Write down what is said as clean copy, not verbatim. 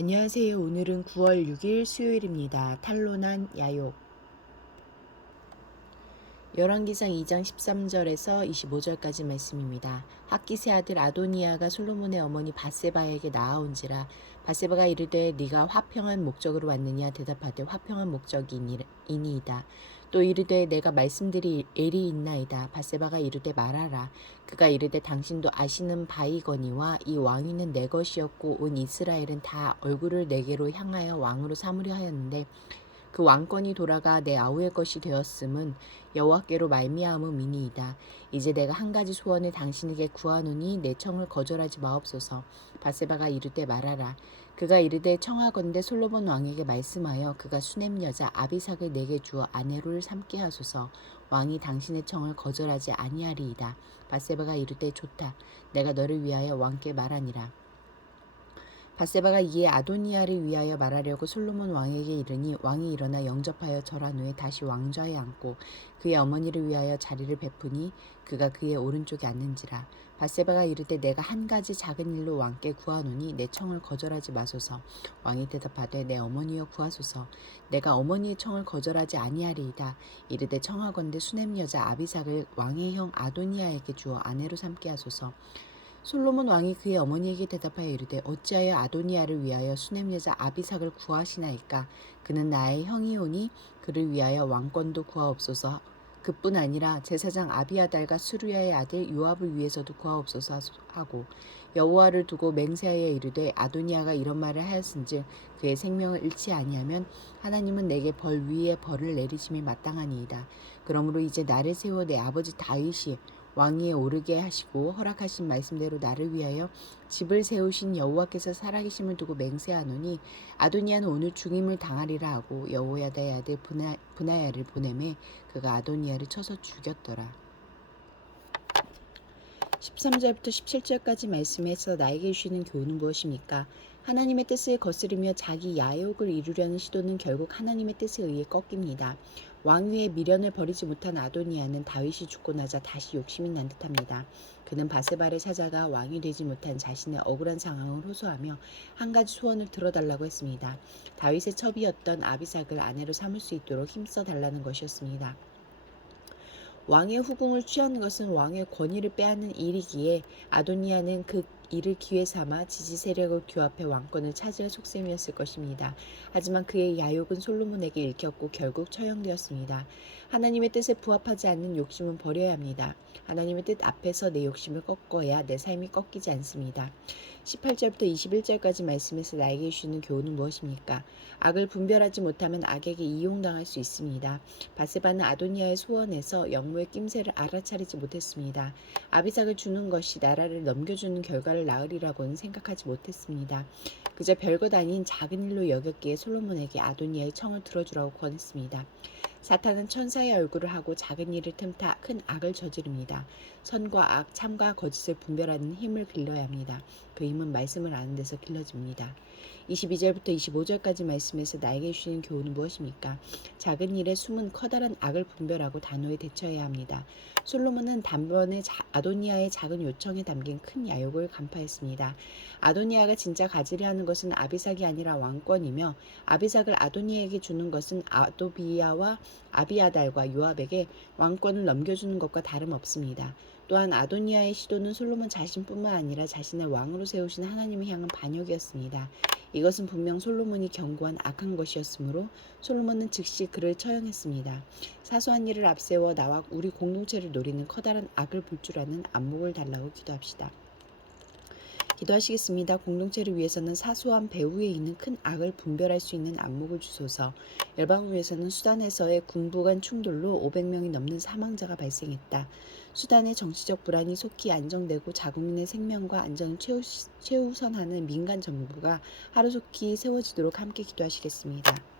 안녕하세요. 오늘은 9월 6일 수요일입니다. 탄로난 야욕. 열왕기상 2장 13절에서 25절까지 말씀입니다. 학기세 아들 아도니아가 솔로몬의 어머니 바세바에게 나아온지라 바세바가 이르되 네가 화평한 목적으로 왔느냐 대답하되 화평한 목적이니이다. 또 이르되 내가 말씀드릴 엘이 있나이다. 바세바가 이르되 말하라. 그가 이르되 당신도 아시는 바이거니와 이 왕위는 내 것이었고 온 이스라엘은 다 얼굴을 내게로 향하여 왕으로 삼으려 하였는데 그 왕권이 돌아가 내 아우의 것이 되었음은 여호와께로 말미암음이니이다. 이제 내가 한 가지 소원을 당신에게 구하노니 내 청을 거절하지 마옵소서. 바세바가 이르되 말하라. 그가 이르되 청하건대 솔로몬 왕에게 말씀하여 그가 수냄 여자 아비삭을 내게 주어 아내로를 삼게 하소서. 왕이 당신의 청을 거절하지 아니하리이다. 바세바가 이르되 좋다. 내가 너를 위하여 왕께 말하니라. 바세바가 이에 아도니아를 위하여 말하려고 솔로몬 왕에게 이르니 왕이 일어나 영접하여 절한 후에 다시 왕좌에 앉고 그의 어머니를 위하여 자리를 베푸니 그가 그의 오른쪽에 앉는지라. 바세바가 이르되 내가 한 가지 작은 일로 왕께 구하노니 내 청을 거절하지 마소서. 왕이 대답하되 내 어머니여 구하소서. 내가 어머니의 청을 거절하지 아니하리이다. 이르되 청하건대 수냄 여자 아비삭을 왕의 형 아도니아에게 주어 아내로 삼게 하소서. 솔로몬 왕이 그의 어머니에게 대답하여 이르되 어찌하여 아도니아를 위하여 수냄 여자 아비삭을 구하시나이까. 그는 나의 형이오니 그를 위하여 왕권도 구하옵소서. 그뿐 아니라 제사장 아비아달과 수르야의 아들 요압을 위해서도 구하옵소서 하고 여호와를 두고 맹세하여 이르되 아도니아가 이런 말을 하였은즉 그의 생명을 잃지 아니하면 하나님은 내게 벌 위에 벌을 내리심이 마땅하니이다. 그러므로 이제 나를 세워 내 아버지 다윗이 왕위에 오르게 하시고 허락하신 말씀대로 나를 위하여 집을 세우신 여호와께서 살아계심을 두고 맹세하노니 아도니아는 오늘 죽임을 당하리라 하고 여호야다의 아들 브나야를 보내매 그가 아도니아를 쳐서 죽였더라. 13절부터 17절까지 말씀에서 나에게 주시는 교훈은 무엇입니까? 하나님의 뜻을 거스르며 자기 야욕을 이루려는 시도는 결국 하나님의 뜻에 의해 꺾입니다. 왕위의 미련을 버리지 못한 아도니아는 다윗이 죽고 나자 다시 욕심이 난 듯합니다. 그는 바세바를 찾아가 왕이 되지 못한 자신의 억울한 상황을 호소하며 한 가지 소원을 들어달라고 했습니다. 다윗의 첩이었던 아비삭을 아내로 삼을 수 있도록 힘써 달라는 것이었습니다. 왕의 후궁을 취하는 것은 왕의 권위를 빼앗는 일이기에 아도니아는 그 이를 기회 삼아 지지 세력을 규합해 왕권을 차지할 속셈이었을 것입니다. 하지만 그의 야욕은 솔로몬에게 읽혔고 결국 처형되었습니다. 하나님의 뜻에 부합하지 않는 욕심은 버려야 합니다. 하나님의 뜻 앞에서 내 욕심을 꺾어야 내 삶이 꺾이지 않습니다. 18절부터 21절까지 말씀에서 나에게 주시는 교훈은 무엇입니까? 악을 분별하지 못하면 악에게 이용당할 수 있습니다. 바세바는 아도니아의 소원에서 영모의 낌새를 알아차리지 못했습니다. 아비삭을 주는 것이 나라를 넘겨주는 결과를 낳으리라고는 생각하지 못했습니다. 그저 별것 아닌 작은 일로 여겼기에 솔로몬에게 아도니아의 청을 들어주라고 권했습니다. 사탄은 천사의 얼굴을 하고 작은 일을 틈타 큰 악을 저지릅니다. 선과 악, 참과 거짓을 분별하는 힘을 길러야 합니다. 그 힘은 말씀을 아는 데서 길러집니다. 22절부터 25절까지 말씀에서 나에게 주시는 교훈은 무엇입니까? 작은 일에 숨은 커다란 악을 분별하고 단호히 대처해야 합니다. 솔로몬은 단번에 아도니아의 작은 요청에 담긴 큰 야욕을 간파했습니다. 아도니아가 진짜 가지려 하는 것은 아비삭이 아니라 왕권이며 아비삭을 아도니아에게 주는 것은 아도비야와 아비아달과 요압에게 왕권을 넘겨주는 것과 다름없습니다. 또한 아도니아의 시도는 솔로몬 자신뿐만 아니라 자신을 왕으로 세우신 하나님을 향한 반역이었습니다. 이것은 분명 솔로몬이 경고한 악한 것이었으므로 솔로몬은 즉시 그를 처형했습니다. 사소한 일을 앞세워 나와 우리 공동체를 노리는 커다란 악을 볼 줄 아는 안목을 달라고 기도합시다. 기도하시겠습니다. 공동체를 위해서는 사소한 배후에 있는 큰 악을 분별할 수 있는 안목을 주소서. 열방을 위해서는 수단에서의 군부 간 충돌로 500명이 넘는 사망자가 발생했다. 수단의 정치적 불안이 속히 안정되고 자국민의 생명과 안전을 최우선하는 민간 정부가 하루속히 세워지도록 함께 기도하시겠습니다.